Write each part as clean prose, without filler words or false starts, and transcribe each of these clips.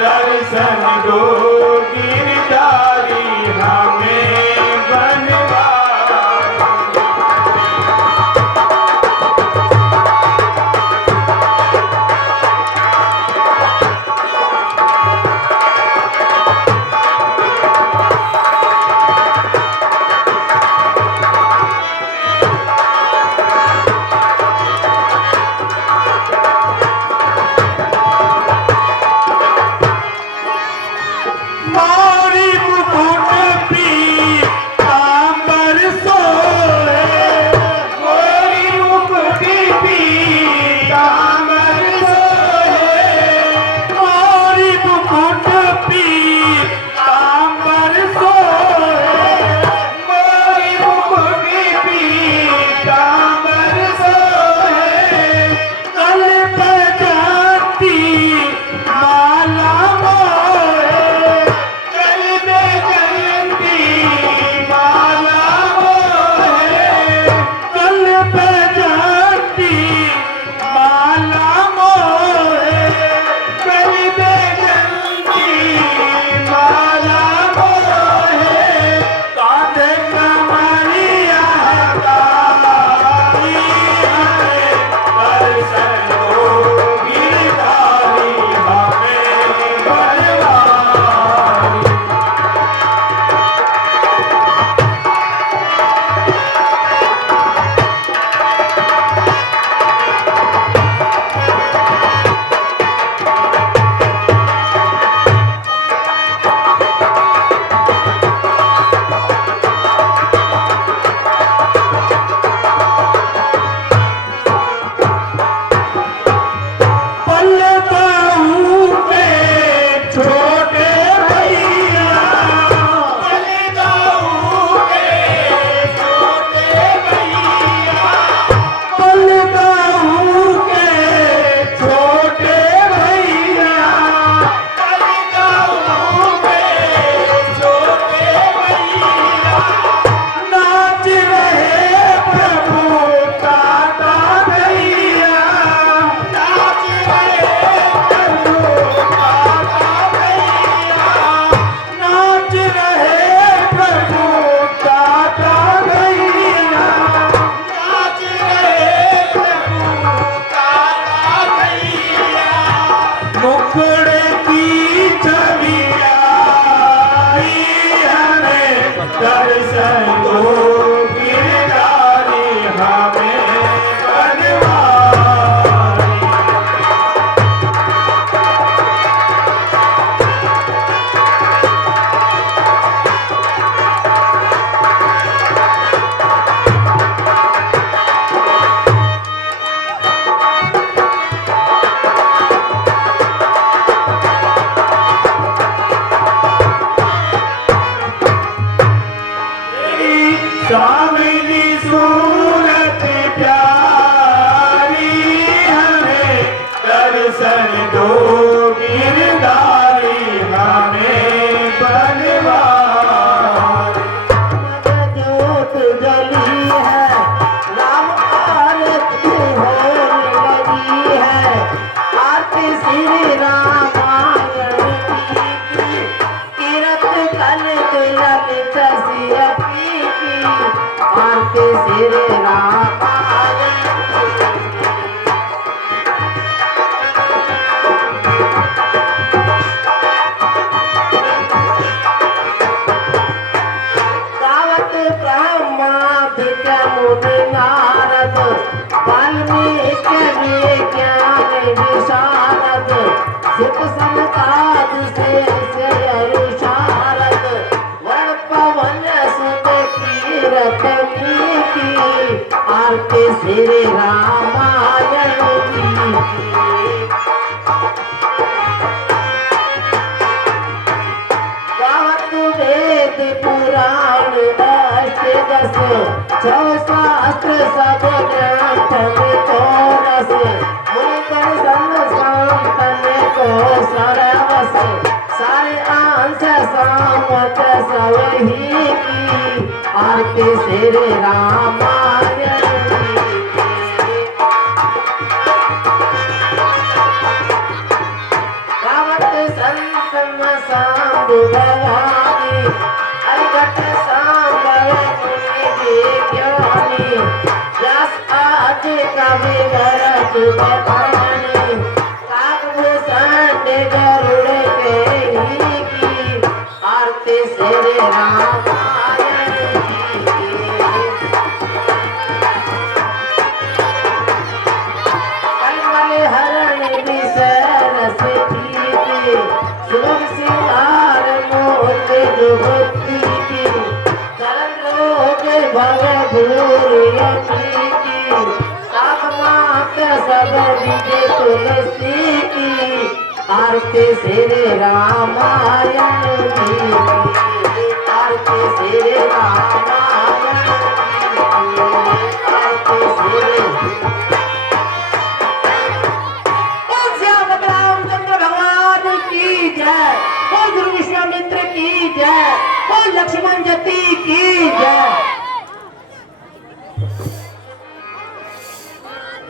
दर्शन दो गिरधारी हमें बनवा। आरती श्री रामायण की गावत वेद पुराण अष्टदश छह शास्त्र सब ग्रंथ में तो रस मुनिगण संत को सरवस सारे अंश सामत सवही की आरती श्री रामायण गावत संत साधु भवानी हरिघट सांभवे मुनि विज्ञानी व्यास आदि कवि भरत बखानी काकभूषण गरुड़ के ही की आरती श्री रामायण जी की कलमल हरण विसरस की सुगम सिंगार मोती जुगती की चरण रोग भव भूरियती की सात मात सब विजय तुलसी की आरती श्री रामायण जी की आरती श्री रामायण जी की आरती श्री रामचंद्र भगवान की जय, बोल गुरु विश्वामित्र की जय, बोल लक्ष्मण जति की जय।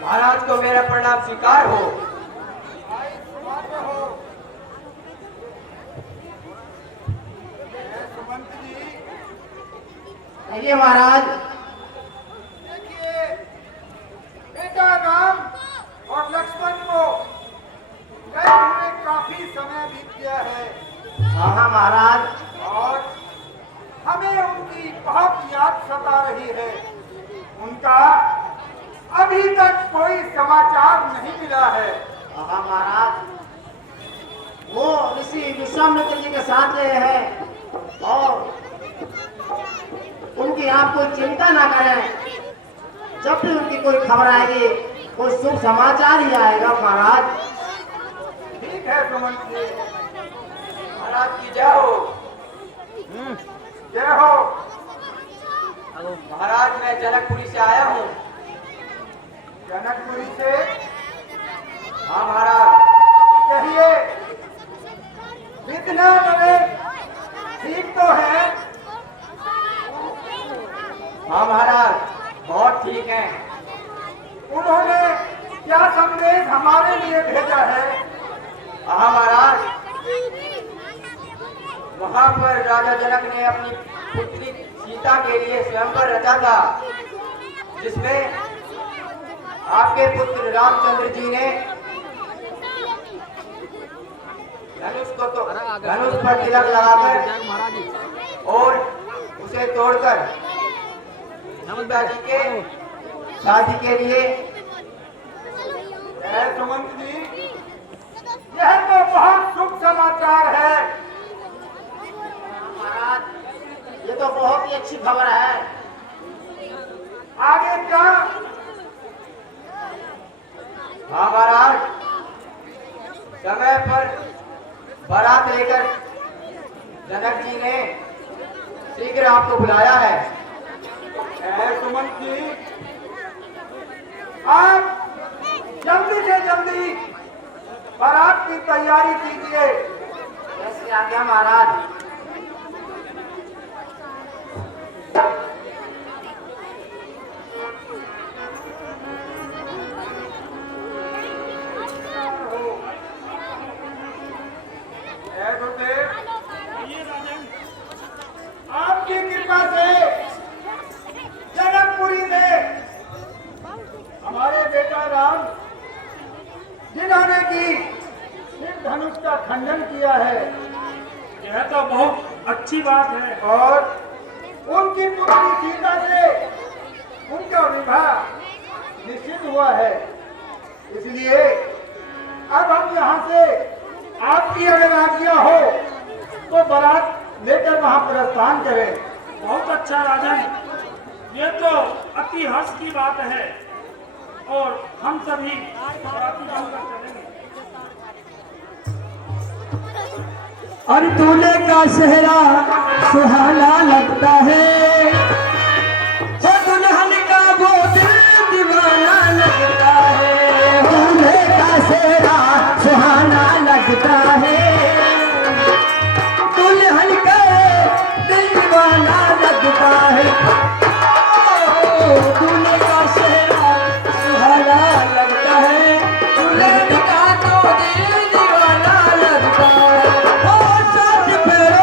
महाराज को मेरा प्रणाम स्वीकार हो। आइए महाराज। देखिए, बेटा राम और लक्ष्मण को गए हुए काफी समय बीत गया है हाँ हाँ महाराज। और हमें उनकी बहुत याद सता रही है। उनका अभी तक कोई समाचार नहीं मिला है। हाँ महाराज, वो ऋषि विश्वामित्र जी के साथ गए हैं और उनकी आप कोई चिंता ना करें। जब भी उनकी कोई खबर आएगी कोई शुभ समाचार ही आएगा महाराज। ठीक है सुमंत जी, महाराज की जय हो। जय हो। महाराज मैं जनकपुरी से आया हूँ। जनकपुरी से? हाँ महाराज। कहिए, विघ्न नरेश ठीक तो है? हाँ महाराज बहुत ठीक है। उन्होंने क्या संदेश हमारे लिए भेजा है? हाँ महाराज, वहाँ पर राजा जनक ने अपनी पुत्री सीता के लिए स्वयंवर रचा था, जिसमें आपके पुत्र रामचंद्र जी ने धनुष पर तिलक लगाकर और उसे तोड़कर सीता जी के शादी के लिए। सुमंत जी, यह तो बहुत शुभ समाचार है। महाराज ये तो बहुत ही अच्छी खबर है। आगे क्या? हाँ महाराज, समय पर बारात लेकर जनक जी ने शीघ्र आपको बुलाया है। सुमंत जी, आप जल्दी से जल्दी बारात की तैयारी कीजिए। कैसे आ गया महाराज? आपकी कृपा से जनकपुरी में हमारे बेटा राम, जिन्होंने की सिर धनुष का खंडन किया है, यह तो बहुत अच्छी बात है। और उनकी पुत्री सीता से उनका विवाह निश्चित हुआ है। इसलिए अब हम यहाँ से, आपकी अगर आज्ञा हो तो बारात लेकर वहाँ प्रस्थान करें। बहुत अच्छा राजन, ये तो अति हर्ष की बात है और हम सभी बाराती बनकर चलेंगे। और दूल्हे का चेहरा सुहाना लगता है, वो दुल्हन का वो दिल दीवाना लगता है। दूल्हे का चेहरा सुहाना लगता है, दुल्हन का दिल दीवाना लगता है। ओ, दूल्हे का चेहरा सुहाना लगता है, दुल्हन का तो दिल दीवाना लगता है। ओ, साथ फेरा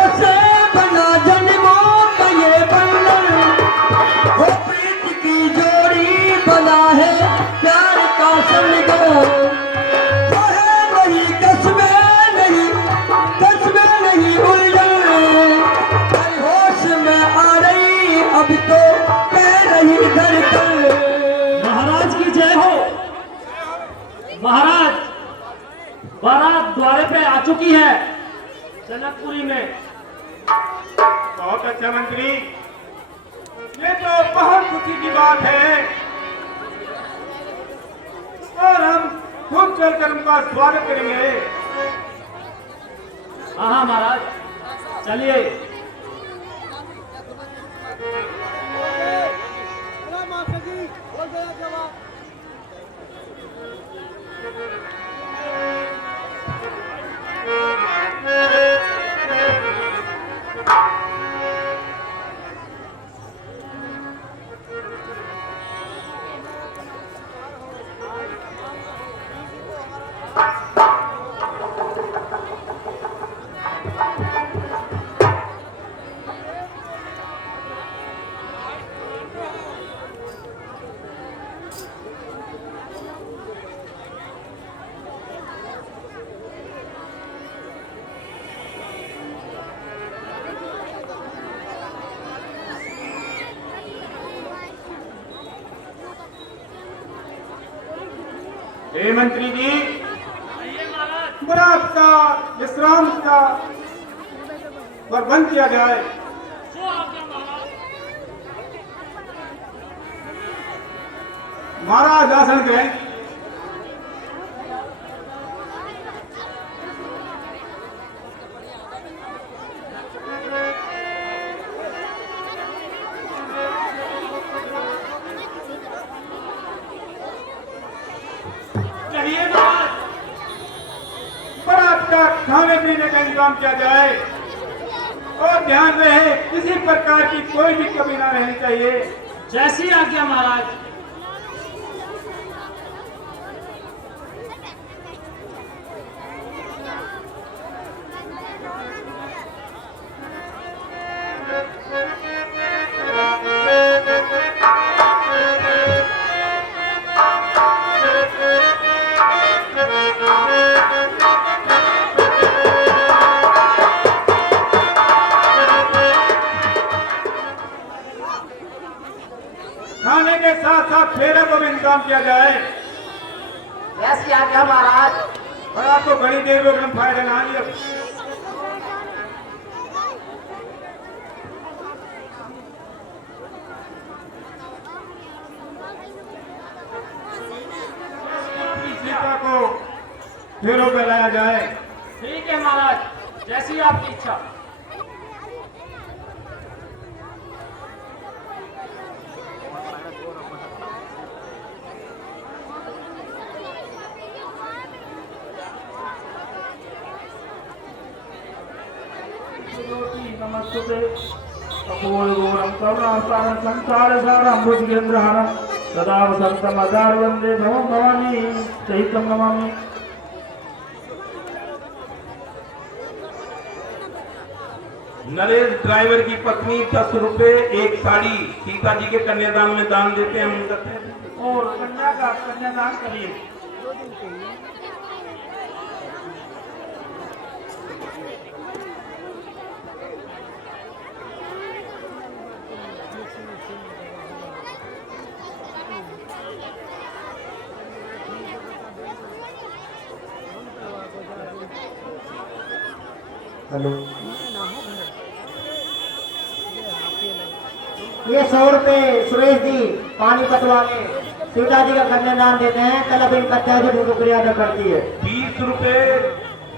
द्वारे पे आ चुकी है जनकपुरी में। बहुत अच्छा मंत्री, ये तो बहुत खुशी की बात है और हम खुद चलकर उनका स्वागत करेंगे। हाँ हाँ महाराज, चलिए। हे मंत्री जी, बरात का विश्राम का प्रबंध किया जाए। महाराज आसन करें। बरात का खाने पीने का इंतजाम किया जाए और ध्यान रहे किसी प्रकार की कोई भी कमी ना रहनी चाहिए। जैसी आज्ञा महाराज। खाने के साथ साथ फेरे को भी इंतजाम किया जाए। ऐसी आज्ञा महाराज। बरात को घड़ी देर में एकदम फायदा ना लिया। सीता को फेरों पे लाया जाए। ठीक है महाराज, जैसी आपकी इच्छा। नमस्ते अपूर्वं करुणासारं संसारसारं भुजगेन्द्रहारं सदा वसन्तं आधार वन्दे भवं भवानी चैतं नमामि। नरेश ड्राइवर की पत्नी 10 रुपए एक साड़ी सीता जी के कन्यादान में दान देते हैं। हम करते हैं और कन्या का कन्यादान करिए। हेलो, ये 100 रुपए सुरेश जी पानीपत वाले सीता जी का कन्यादान देते हैं। कल अब इनका त्याग शुक्रिया अदा करती है। 20 रुपए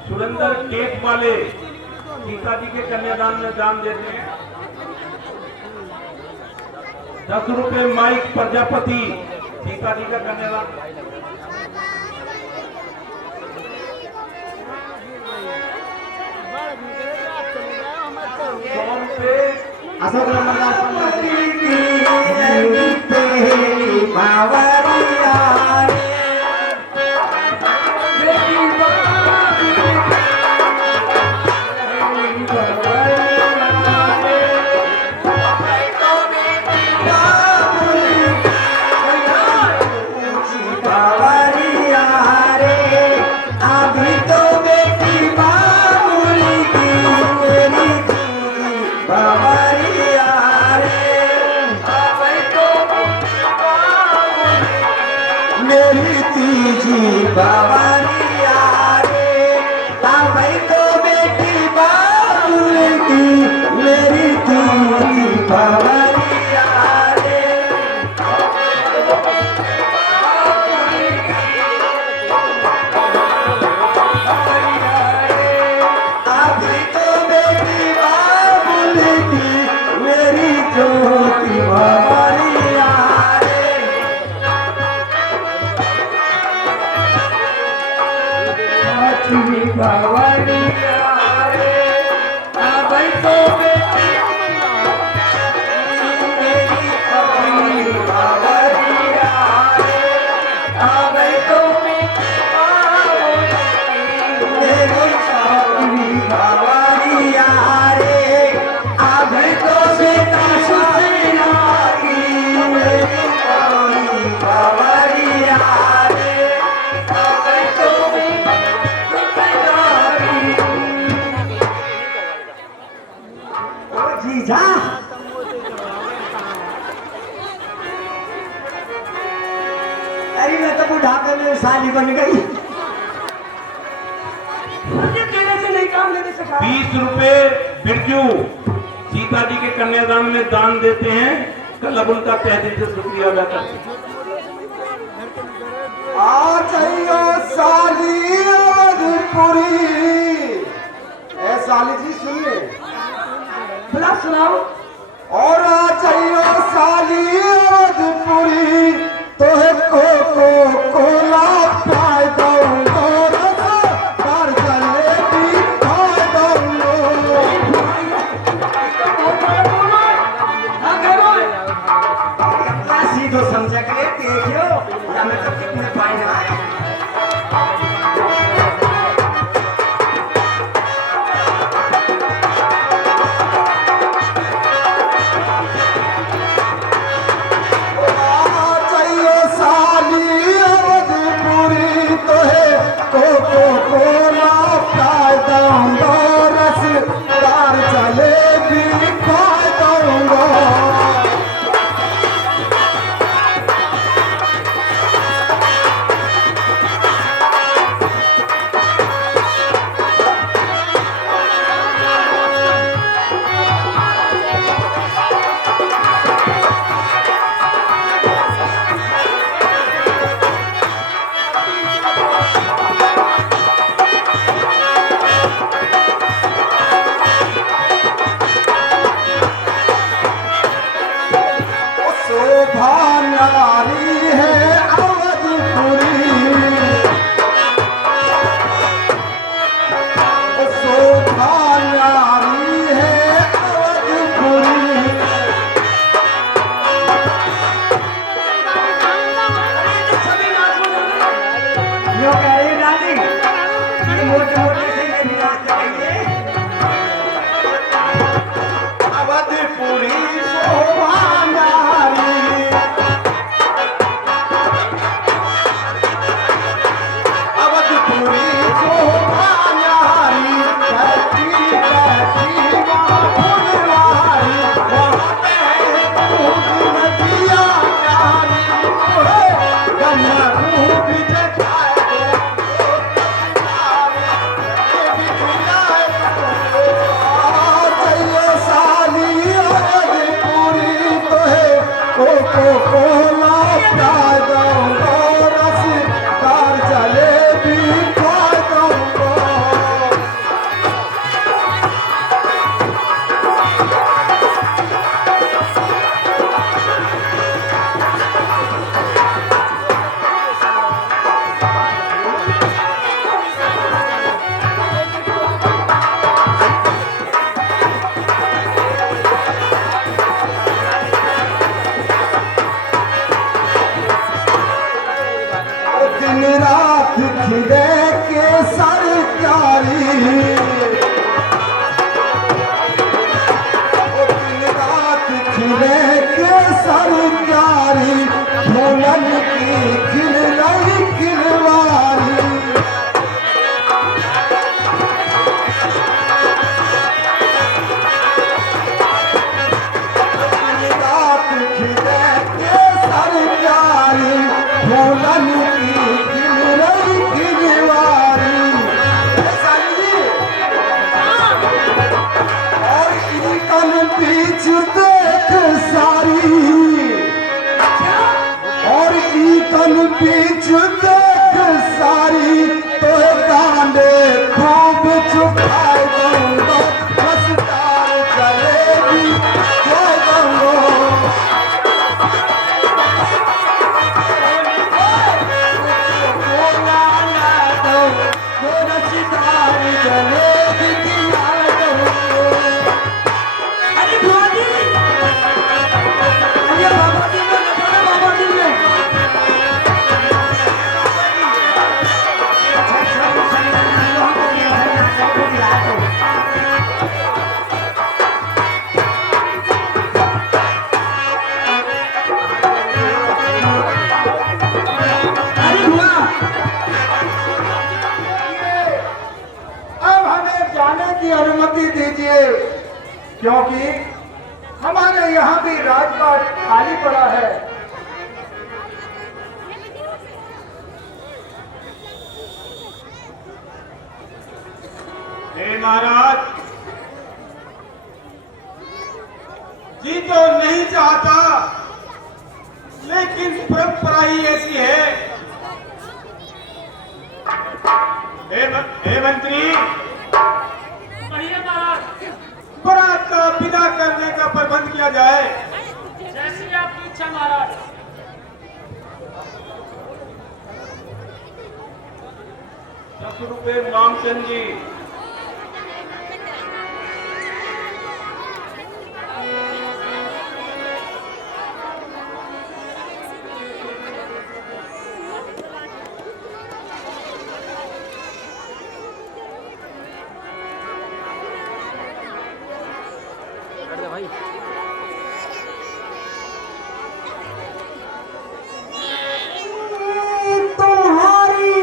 सुरेंद्र केक वाले सीता जी के कन्यादान में दान देते हैं। 10 रुपए माइक प्रजापति सीता जी का कन्यादान। 100 रुपए अशोक तो बेटी मेरी अपनी बावरिया रे, अब तो मेरी अपनी बावरिया रे, अब तो बेटा सुशीला की मेरी अपनी बावरिया रे, अब तो जीजा अरे मैं तो बुढ़ापे में साली बन गई। मुझे तेरे से नहीं काम लेने से कहा। 20 रुपए बिरजू सीता जी के कन्यादान में दान देते हैं। कल अब उनका तहे दिल से शुक्रिया अदा करते हैं। आ जाइयो साली अवधपुरी। ए साली जी सुनिए। भला सुनाओ। और आ जाइयो साली अवधपुरी, तोहे कोला पाय दूंगो, रसदार जलेबी खाय दूंगो। अपना सीधो समझा करे देखियो या मैं तो कितने पाए ना कोला पाय दूंगो, रसदार जलेबी खाय दूंगो। शोभा नारी है अवधपुरी, शोभा नारी है अवधपुरी। यो कह रही दादी ये मोटे मोटे से नहीं नाच चाहिए। अवधपुरी शोभा नारी, अवधपुरी शोभा नारी, बैठी बैठी माँ फुलवारी, वहाँ पे दूध नदिया नारी, गन्ना भी जगाए कोला पाय दूंगो, रसदार जलेबी खाय दूंगो। दिन रात खिले के सरकारी, दिन रात खिले के सरकारी, फूलन की खिल रही खिलवारी। दिन रात खिले के सरकारी, फूलन की खिल रही खिलवारी। और ईतन बीच देख सारी, और ईतन बीच देख सारी, तो गांडे खूब चुकाए दूंगो, रसदार जलेबी खाय दूंगो। की अनुमति दीजिए, क्योंकि हमारे यहाँ भी राजपाट खाली पड़ा है। हे महाराज जी तो नहीं चाहता, लेकिन परंपरा ही ऐसी है। हे मंत्री, कहिए महाराज। बारात का विदा करने का प्रबंध किया जाए। जैसी आपकी इच्छा महाराज। 10 रुपए मामचंद जी। तुम्हारी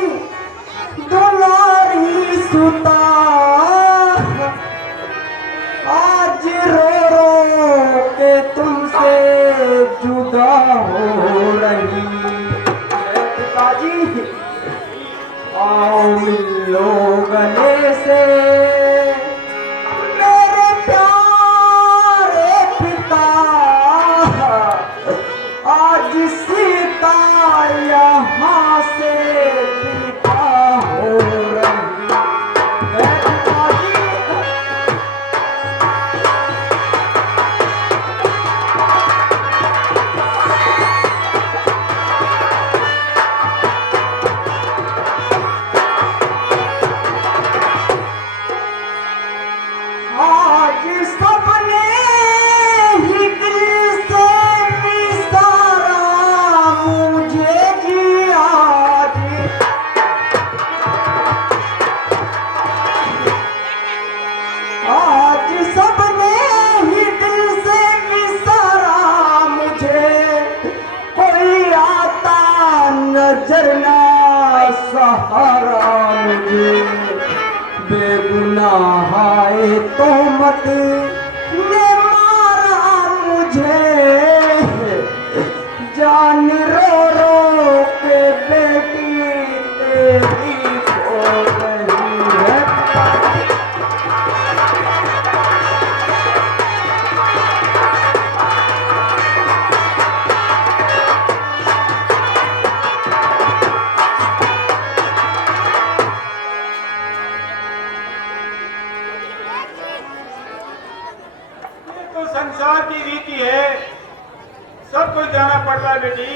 दुलारी सुता आज रो रो के तुमसे जुदा हो रही है। पिताजी आओ मिलो गले से, मेरे प्यारे पिता आज सीता यहाँ से विदा हो रही है। पिताजी आज सबने ही दिल से विसारा मुझे जी आज सबने ही दिल से विसारा मुझे, कोई आता नजर ना सहारा मुझे, बेगुनाह आए तो मत ने मारा मुझे, जान रो रो के बेटी तेरी खो रही है। ये तो संसार की रीति है, सबको जाना पड़ता है बेटी।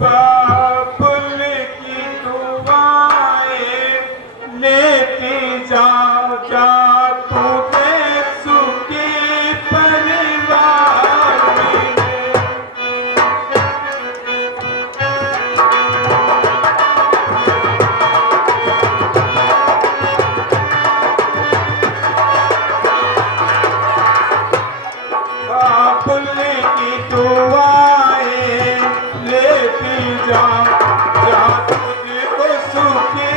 बाबुल की दुआएं लेती जा जा तुझे सुखी परिवार मिले। बाबुल की दुआएं लेती जा जा तुझको सुखी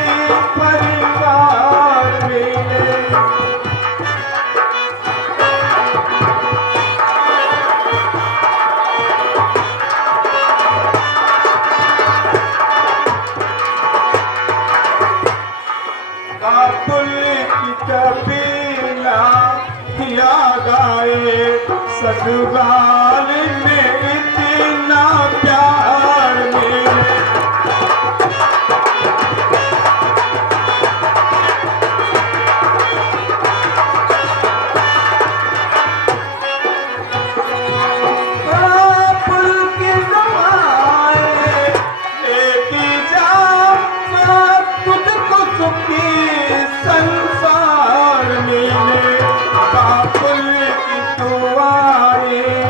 परिवार मिले। बाबुल की कबीला किया गाए, ससुराल में इतना प्यार मिले। बाबुल की दुआएं लेती जा जा तुझको सुखी संसार मिले। बाबुल की दुआएं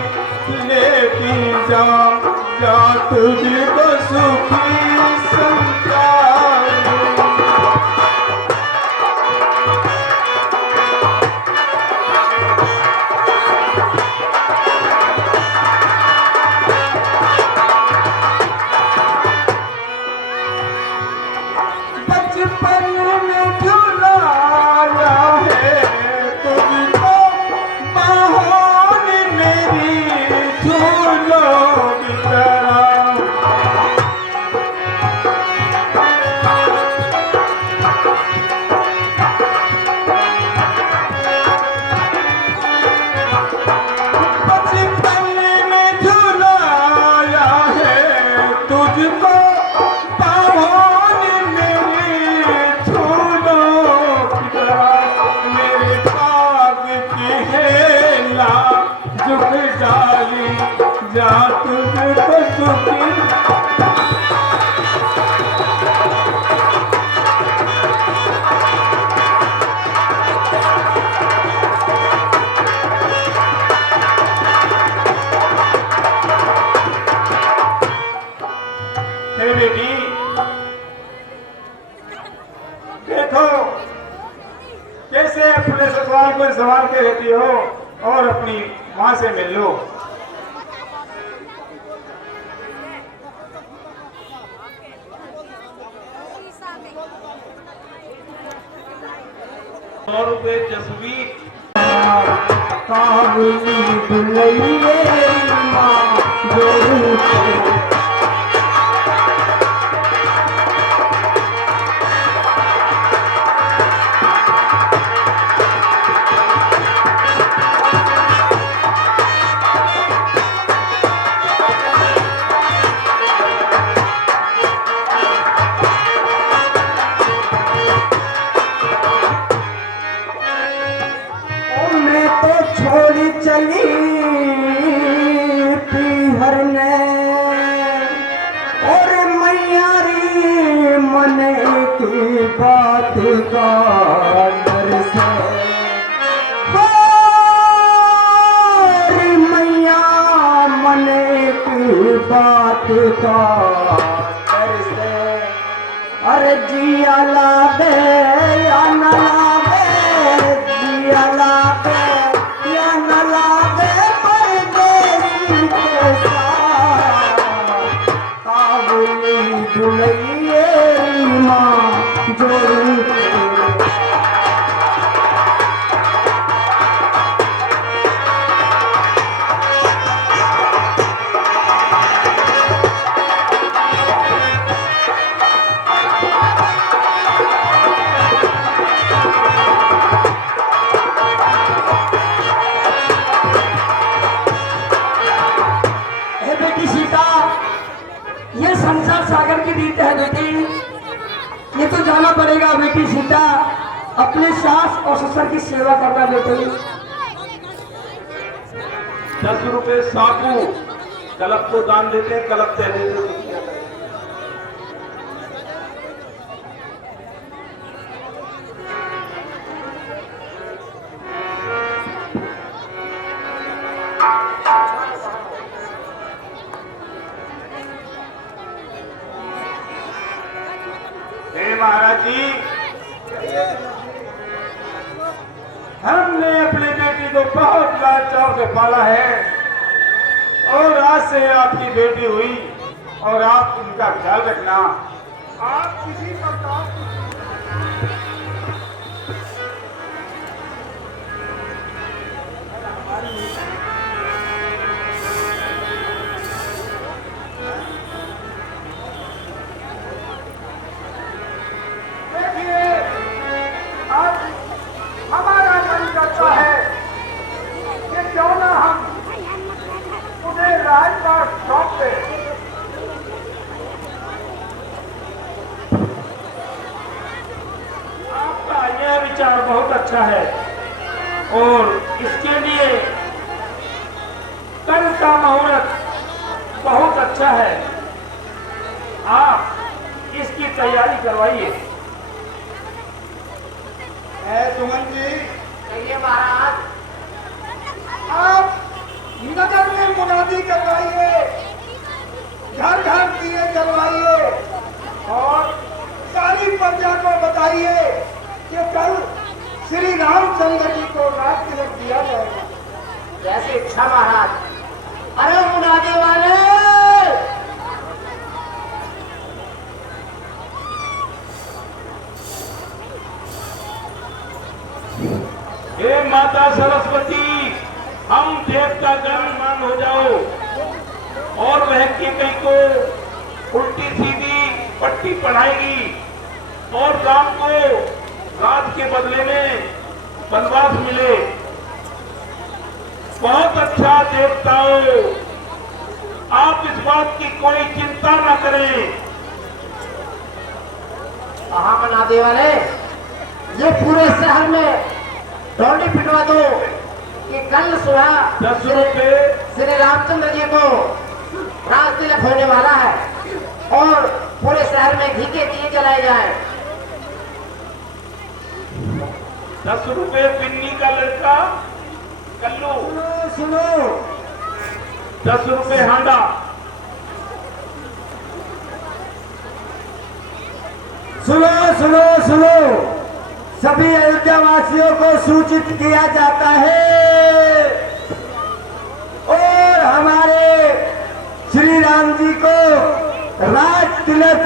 देखो कैसे अपने ससुराल को संभाल के रहती हो और अपनी माँ से मिल लो। और रुपए जसवीर काबुली दुलैये माँ जोरू छोड़ी चली पीहर ने और मैयारी मने की बात का डर से और मैया मने की बात का डर से अरे जिया लागे या न लागे जिया लागे दुलैये माँ जोरू बेटी सीता, ये संसार सागर की रीत है बेटी, ये तो जाना पड़ेगा बेटी सीता, अपने सास और ससुर की सेवा करना बेटी। 10 रुपए साकू कलब को दान देते हैं, कलब दे देते हैं। महाराज जी, हमने अपनी बेटी को बहुत लाड चाव से पाला है और आज से आपकी बेटी हुई और आप उनका ख्याल रखना। आप किसी प्रकार हमारा मन करता है कि क्यों ना हम उन्हें राजपाट सौंप दें। आपका यह विचार बहुत अच्छा है और इसके लिए कल का मुहूर्त बहुत अच्छा है। आप इसकी तैयारी करवाइए। सुमन जी, कहिए महाराज। आप नगर में मुनादी करवाइए, घर घर दिए जलवाइए और सारी प्रजा को बताइए कि कल श्री रामचंद्र जी को राज तिलक दिया जाएगा। जैसे इच्छा महाराज। अरे मुनादी वाले, हे माता सरस्वती, हम देवता गणमान हो जाओ और वह केकई को उल्टी सीधी पट्टी पढ़ाएगी और राम को राज के बदले में वनवास मिले। बहुत अच्छा देवताओं, आप इस बात की कोई चिंता न करें। कहाँ मुनादी वाले, ये पूरे शहर में डोली पिटवा दो कि कल सुबह 10 रुपए श्री रामचंद्र जी को राज तिलक होने वाला है और पूरे शहर में घी के दिए जलाए जाए। 10 रुपए पिन्नी का लड़का कल्लू, सुनो 10 रुपए हांडा। सुनो सुनो सुनो, सभी अयोध्या वासियों को सूचित किया जाता है और हमारे श्री राम जी को राज तिलक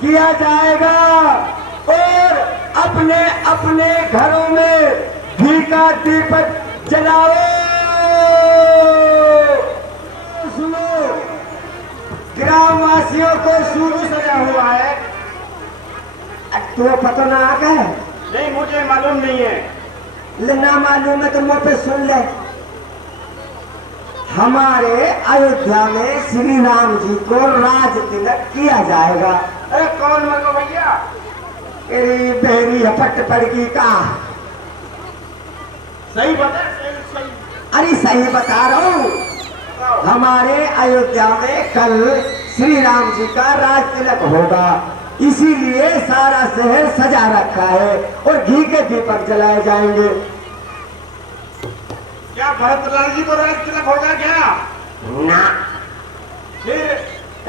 किया जाएगा और अपने अपने घरों में घी का दीपक जलाओ। सुनो, ग्रामवासियों को शुरू सजा हुआ है। तो पता ना आ गए? नहीं, मुझे मालूम नहीं है। ले ना मालूम है तो मुंह पे सुन ले। हमारे अयोध्या में श्री राम जी को राज तिलक किया जाएगा। अरे कौन मरो भैया? तेरी बहरी हपट पड़गी का। सही बता, सही सही। अरे सही बता रहा हूँ, हमारे अयोध्या में कल श्री राम जी का राज तिलक होगा, इसीलिए सारा शहर सजा रखा है और घी के दीपक जलाए जाएंगे। क्या भरतलाल जी को राज तिलक होगा क्या? ना, फिर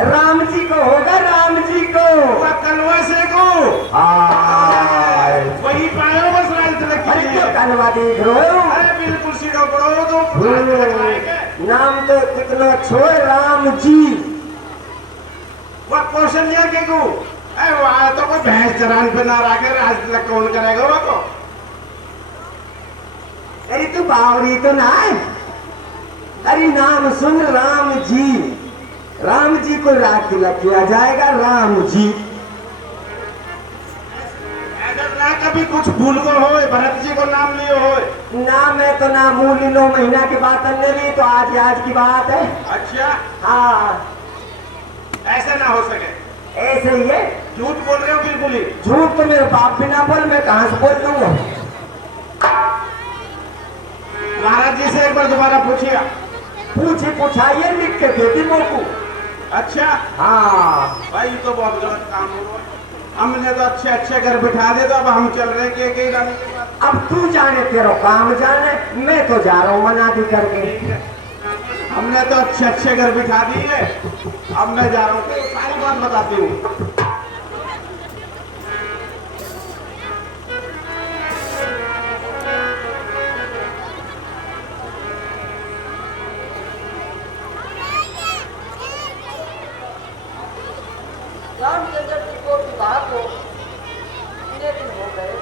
राम जी को होगा, राम जी को। वह कलवा से को वही पायो बस राज तिलक अरे के क्यों लिए। कनवा देख रहे हो? अरे बिल्कुल सीधा पड़ो तो राज तिलक लाएंगे। नाम तो कितना छोड़, राम जी। वह कौशल्या के को अरे वह तो कोई भैंस चरान पे ना रखे, राज तिलक कौन करेगा वो तो। अरे तू बावरी तो ना है। अरे नाम सुन, राम जी। राम जी को राज तिलक किया जाएगा, राम जी। अगर ना कभी कुछ भूल को हो, भरत जी को नाम लियो हो। नाम है तो नाम मूल 9 महीना की बात करने भी तो आज की बात है। अच्छा, हाँ, ऐसा ना हो सके। ऐसे ही है। झूठ बोल रहे हो बिल्कुल ही। झूठ तो मेरे बाप भी ना बोल, मैं कहां से बोल दूंगा। महाराज जी से एक बार दोबारा पूछिए। पूछाइए, लिख के देती मोकू। अच्छा, हाँ, भाई ये तो बहुत गलत काम हो रहा है। हमने तो अच्छे अच्छे घर बिठा दे, तो अब हम चल रहे हैं कि एक ही जाने के बाद। अब तू जाने, तेरा काम जाने, मैं तो जा रहा हूँ मना दी करके। ठीक है, हमने तो अच्छे अच्छे घर बिठा दिए, अब मैं जा रहा हूँ। तो सारी बात बताती हूँ। रामचंद्र जी को विवाह को कितने दिन हो गए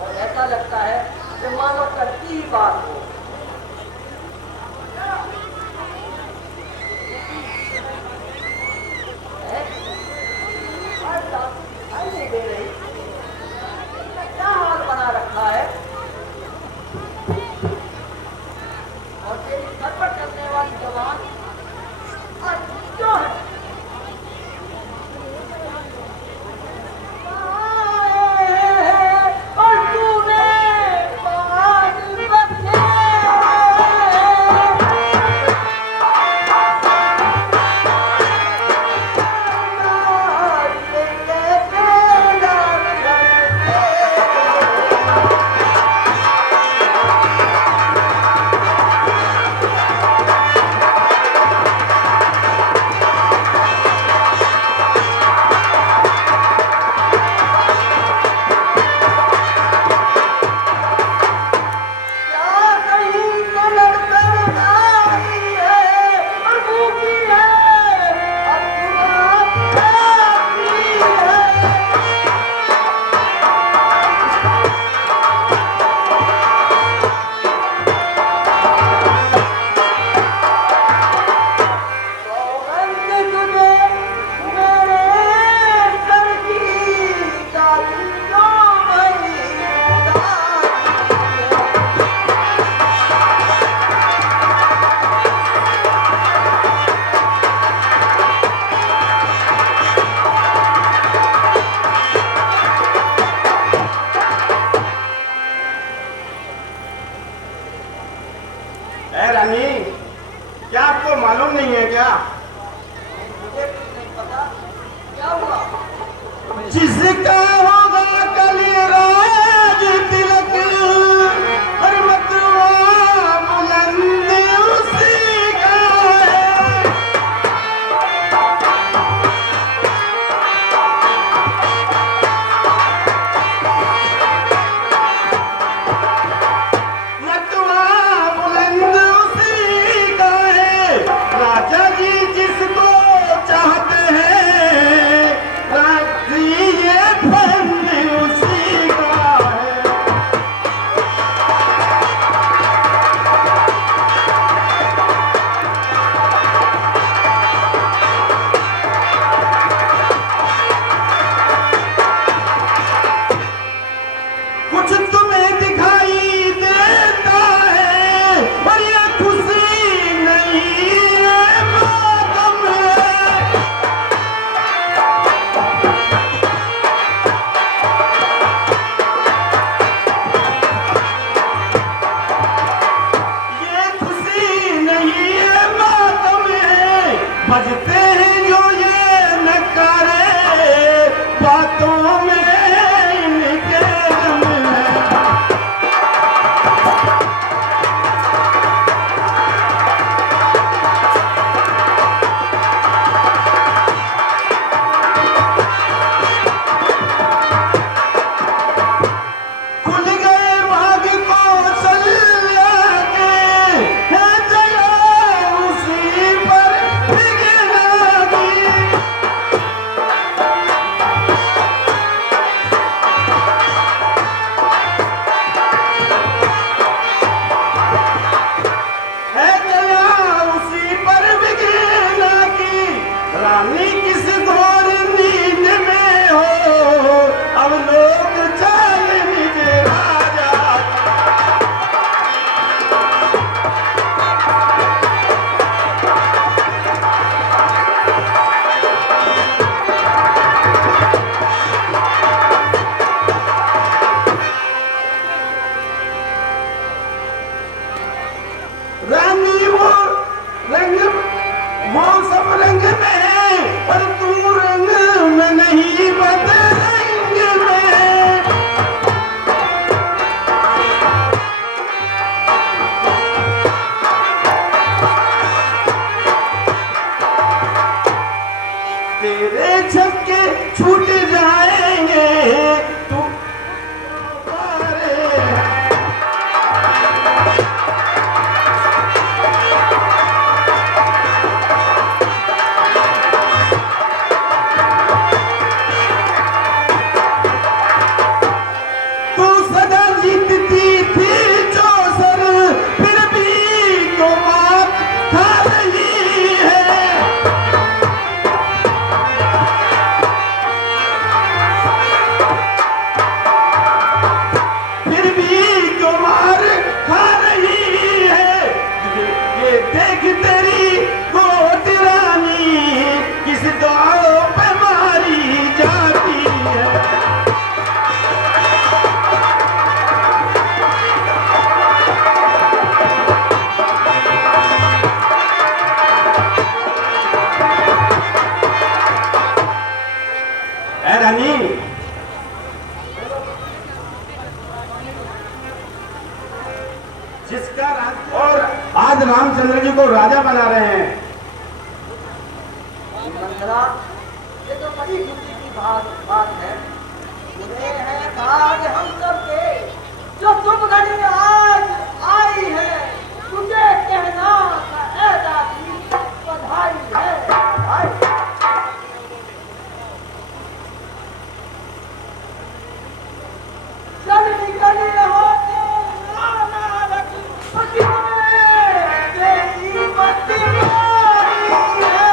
और ऐसा लगता है कि मानो करती ही बात हो। आज रात दिखाई नहीं दे रही, क्या हाल बना रखा है। और तेरी सरपट करने वाली जवान आज क्यों है? और तूने बात बचे आंखों में इनके दम है। खुल गए भाग कौशल्या के, है जया उसी पर भीगना की। है जया उसी पर भीगना की, रानी किस घोर नींद में हो, अब लोग चाल निज राजा। रानी वो रंग, वो सब रंग में है, पर तू रंग में नहीं बदरंग में। तेरे छक्के छूट जाएंगे, तू पारे है। तू सदा जीतती थी जो सर, फिर भी तो मात खा रही है। फिर भी तो मार खा रही है। ये देख तेरी गोद रानी किस दाव पे मारी जाती है। ऐ रानी, जिसका और आज रामचंद्र जी को राजा बना रहे हैं। मंगला, ये तो बड़ी खुशी की बात है। बुरे हैं भाग हम सब के, जो शुभ घड़ी आज आई है। तुझे कहना का दादी बधाई है, बधाई। चल निकल यहाँ से राना रघुपति में, तेरी मति मारी है।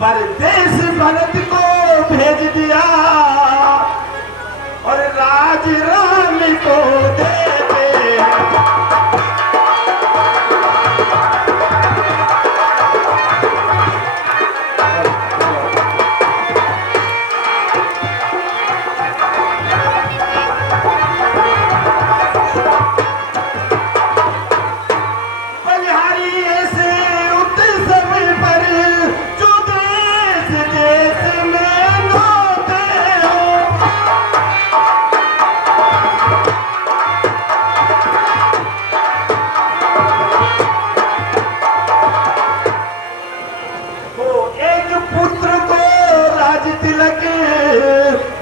परदेश भरत को भेज दिया और राज राम को दे दे।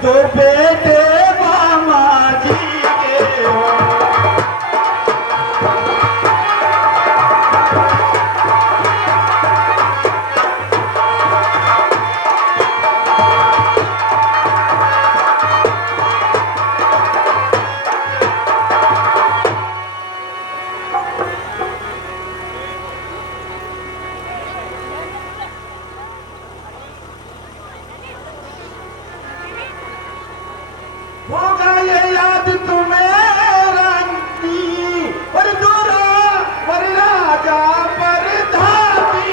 दो बेटे मामा जी के हो। होगा ये याद तुम्हें रानी और दूरा और राजा पर धाती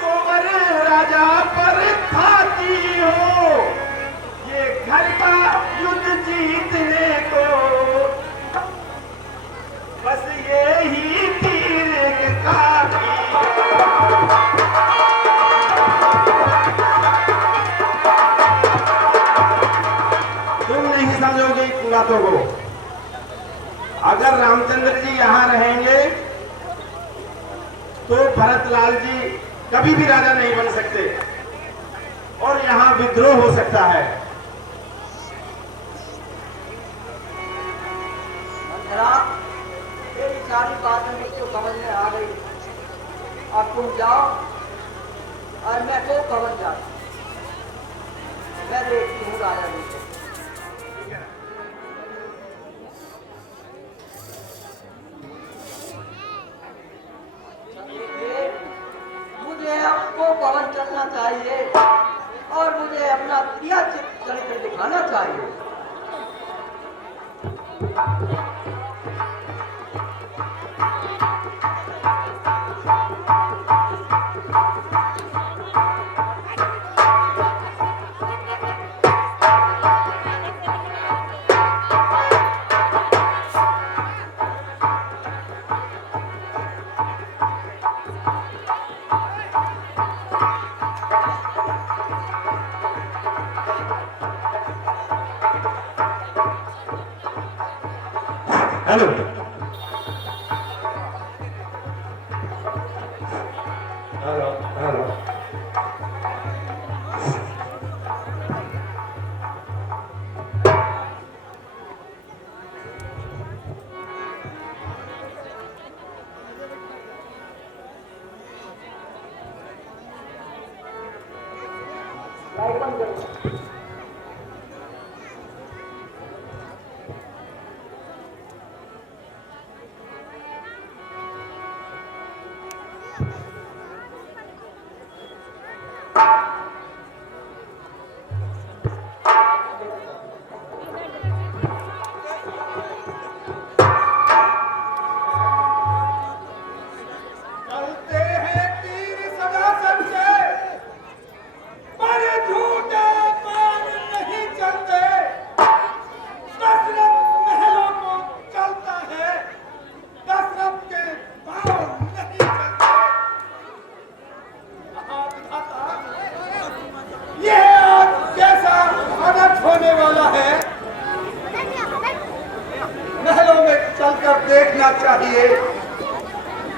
तुमर राजा पर धाती हो। ये घर का युद्ध जीतने को बस यही तुम नहीं समझोगे इन बातों को। अगर रामचंद्र जी यहाँ रहेंगे तो भरतलाल जी कभी भी राजा नहीं बन सकते और यहाँ विद्रोह हो सकता है। मेरी सारी बातें मुझको समझ में आ गई। अब तुम जाओ और मैं को भवन जाता, मैं देखती हूँ राजा जी को। मुझे आपको भवन चलना चाहिए और मुझे अपना क्रिया चरित्र दिखाना चाहिए। हेलो हेलो हेलो देखना चाहिए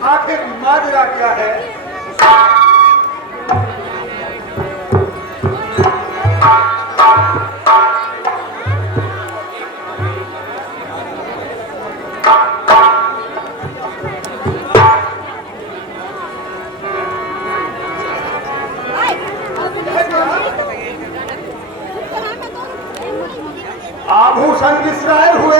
आखिर माजरा क्या है। आभूषण विसराए हुए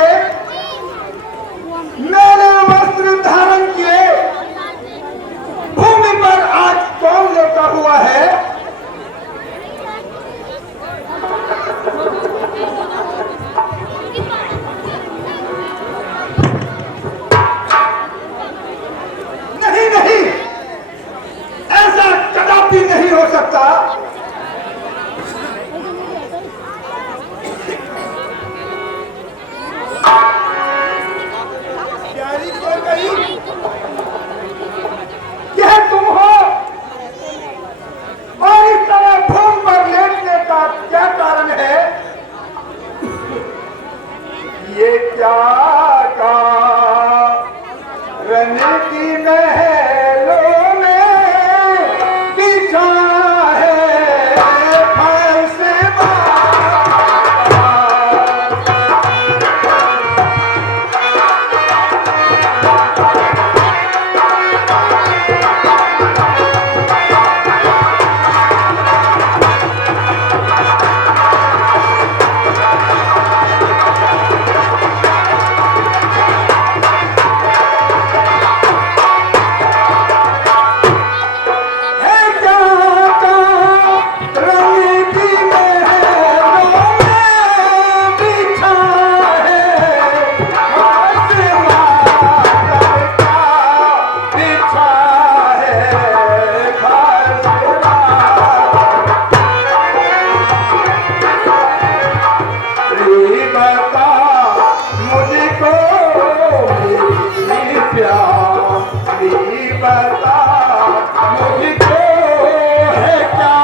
बता मुझको है क्या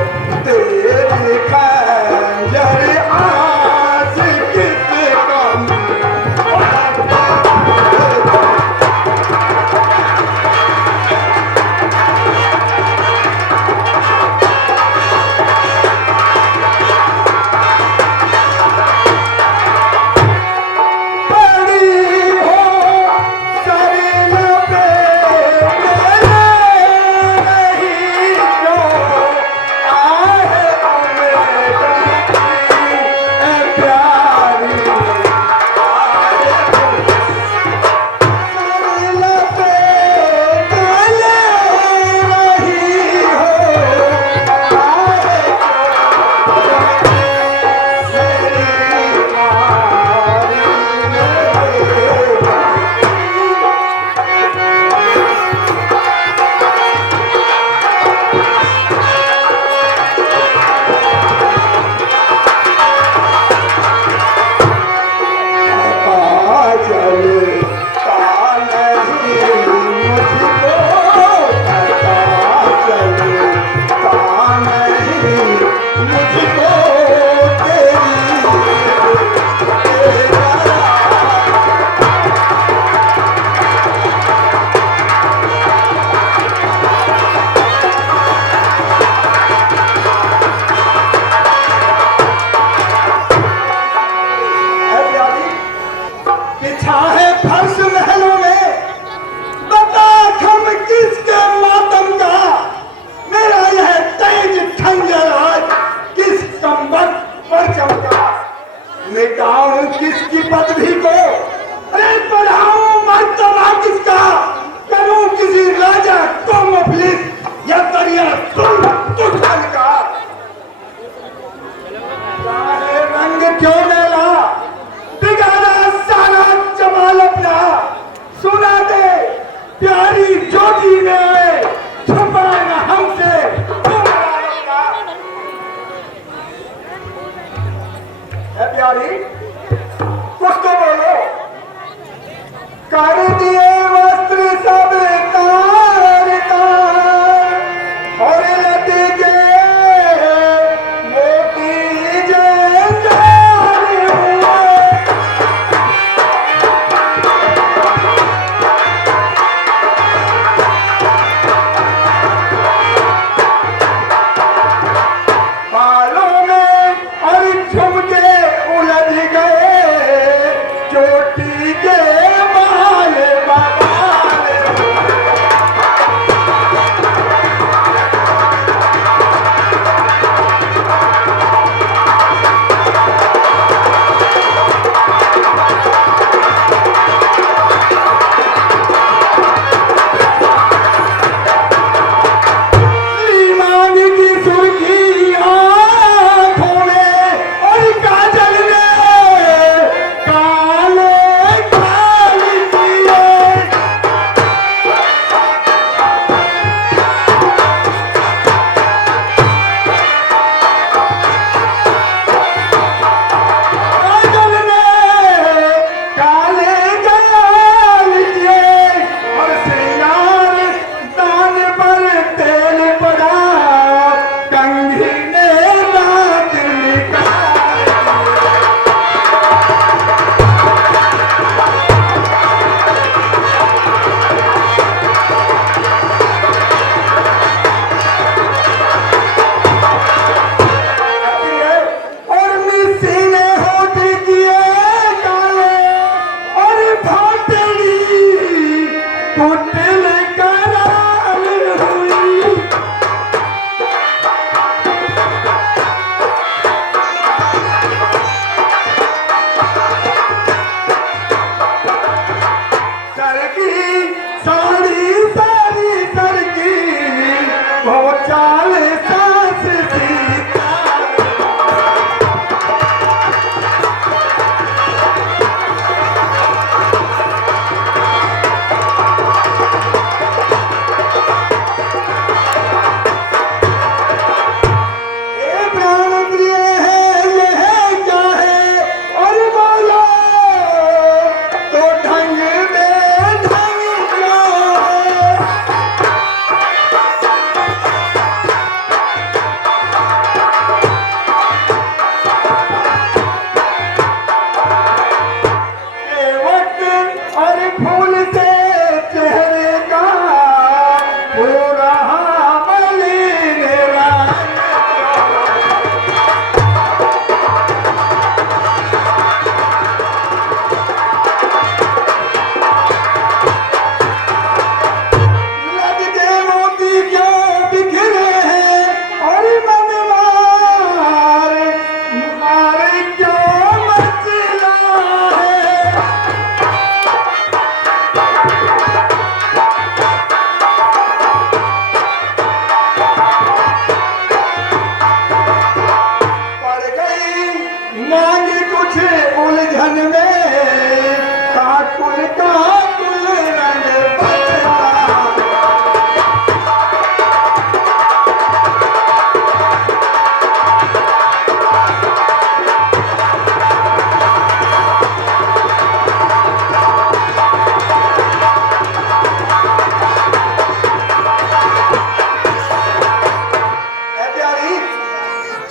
कारण तेरे घर मिटाऊं किसकी पदवी को, अरे बढ़ाऊं मर्तबा किसका, करूं किसी राजा को मुफलिस या दरिया तुझन का। चाहे रंग क्यों न ला, बिगाड़ा सारा जमाल अपना, सुना दे प्यारी ज्योति ने छुपाना हमसे प्यारी, कुछ तो बोलो। कर दिए वस्त्र सब तार और लटके मोती जंजाल हुए। बालों में और झुमके उलझ गए, चोटी के बाल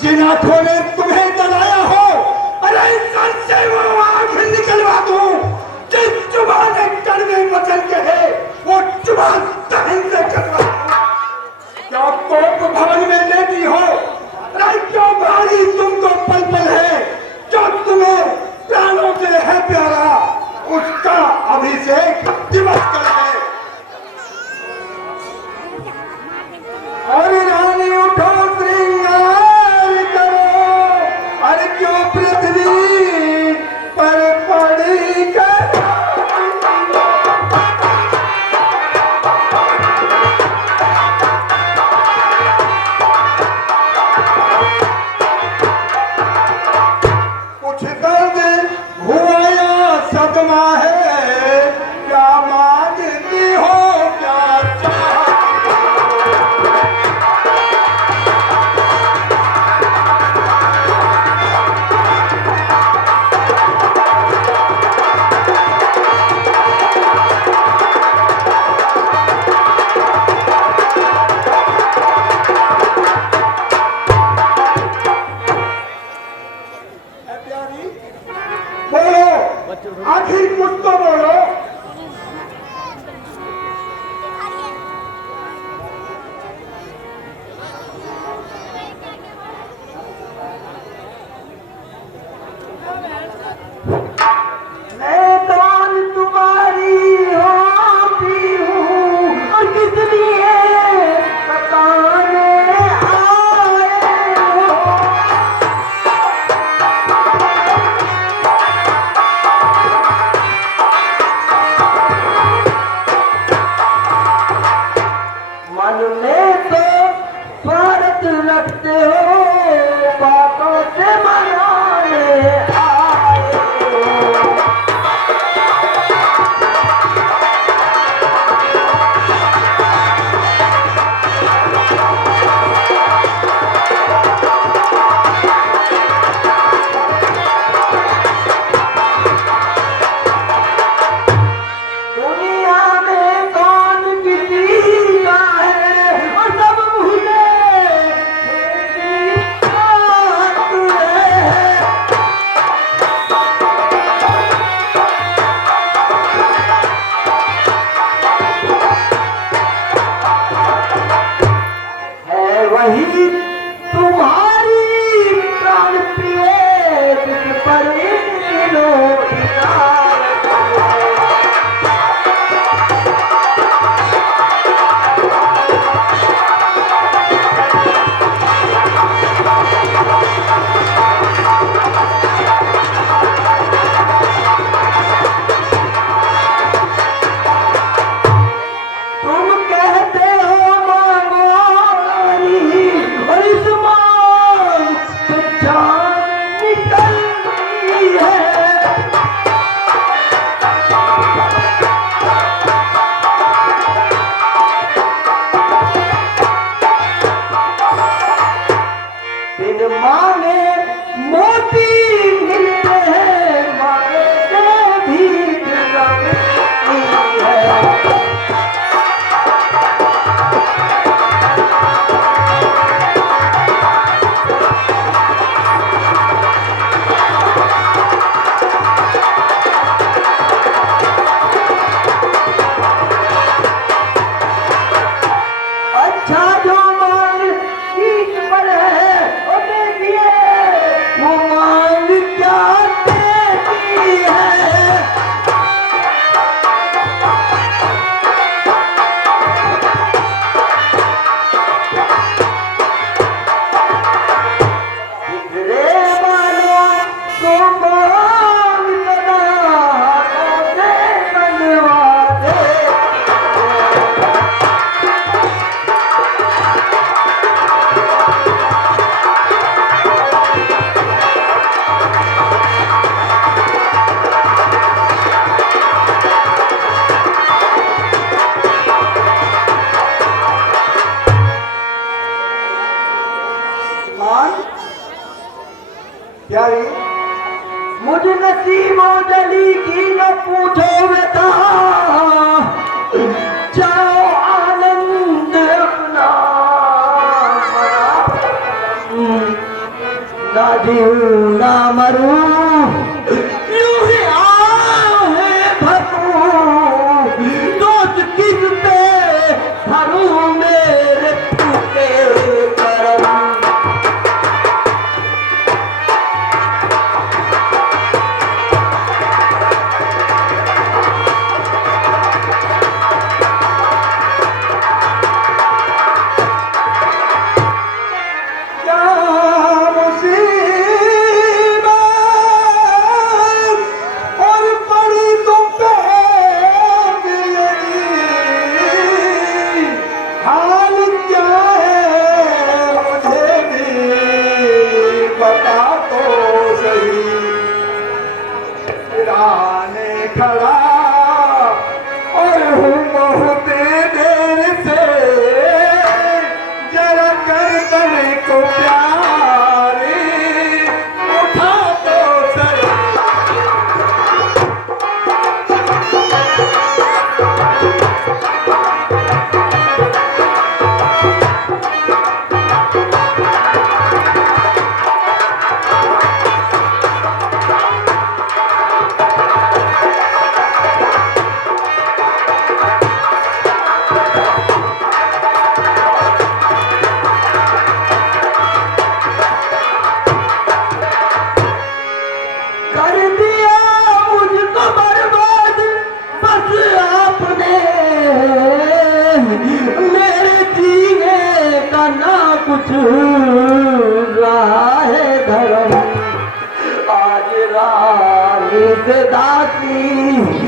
जिन आंखों ने तुम्हें जलाया हो, अरे इंसान से वो आंख निकलवा दूं। जिस जुबान ने कड़वे वचन कहे, वो जुबान दहन से कटवा दूं। क्या कोप भवन में लेती हो? अरे क्यों भारी तुमको पल पल है? जो तुम्हें प्राणों से है प्यारा, उसका अभिषेक दिवस कर है। और रानी उठो, श्रृंगार करो, अरे क्यों पृथ्वी पर पड़ी कर। कुछ दर्द हुआ या सदमा है, क्या मांगती हो, क्या चाहती हो? है प्यारी, बोलो, आखिर कुछ तो बोलो। मैं कौन तुम्हारी होती हूँ और किस लिए सताने आए हो? मन में तो स्वार्थ रखते हो, बातों से मनाने आए हो। दुनिया में कौन किसी का है और सब भूले तेरी बात है। है वही तुम्हारी प्राण प्रिय, जिस पर इन दिनों इनायत है। तुम कहते हो मांगो रानी, और इस मांग से जान निकलती है। बिन मांगे मोती मिलते हैं, मांगे से भी लगती है। अच्छा जो मांग शीश पर है, वो देखिए वो मांग क्या देती है। बिगड़े वालों को मांग सदा हाथों से बनवा दे। प्यारी, मुझ नसीबों जली की न पूछो बता, जाओ आनंद अपना मना। ना जीऊं ना मरूं, यूं ही आहे भरूं, दोस्त किस पे धरूं मेरे फूटे करम। खड़ा और हूँ बहुत देर से, जरा गर्दन को प्यारी उठा तो सही। कर दिया मुझको बर्बाद बस आपने, मेरे जीने का ना कुछ रहा है धर्म। आज रानी से दासी